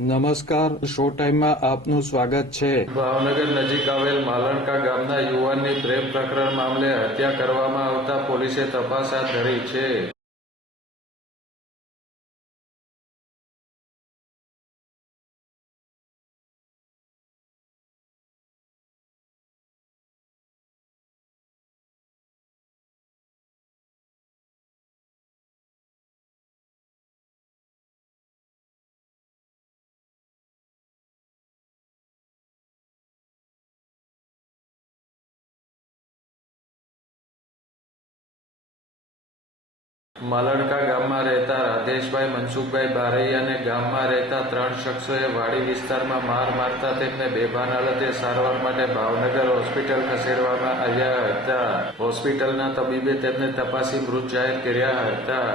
નમસ્કાર, શો ટાઈમમાં આપનું સ્વાગત છે. ભાવનગર નજીક આવેલ માલણકા ગામના યુવાનની પ્રેમ પ્રકરણ મામલે હત્યા કરવામાં આવતા પોલીસે તપાસ હાથ ધરી છે. માલણકા ગામમાં રહેતા રાધેશભાઈ મનસુખભાઈ બારૈયાને ગામમાં રહેતા 3 શખ્સોએ વાડી વિસ્તારમાં માર મારતા તેમને બેભાન હાલતે સારવાર માટે ભાવનગર હોસ્પિટલ ખસેડવામાં આવ્યા હતા. હોસ્પિટલના તબીબે તેમને તપાસી મૃત જાહેર કર્યા હતા.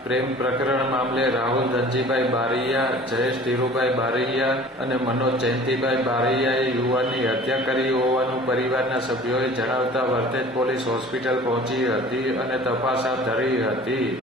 પ્રેમ પ્રકરણ મામલે રાહુલ ધનજીભાઈ બારૈયા, જયેશ ધીરુભાઈ બારૈયા અને મનોજ જયંતિભાઈ બારૈયાએ યુવાનની હત્યા કરી હોવાનું પરિવારના સભ્યોએ જણાવતા વરતેજ પોલીસ હોસ્પિટલ પહોંચી હતી અને તપાસ હાથ ધરી હતી.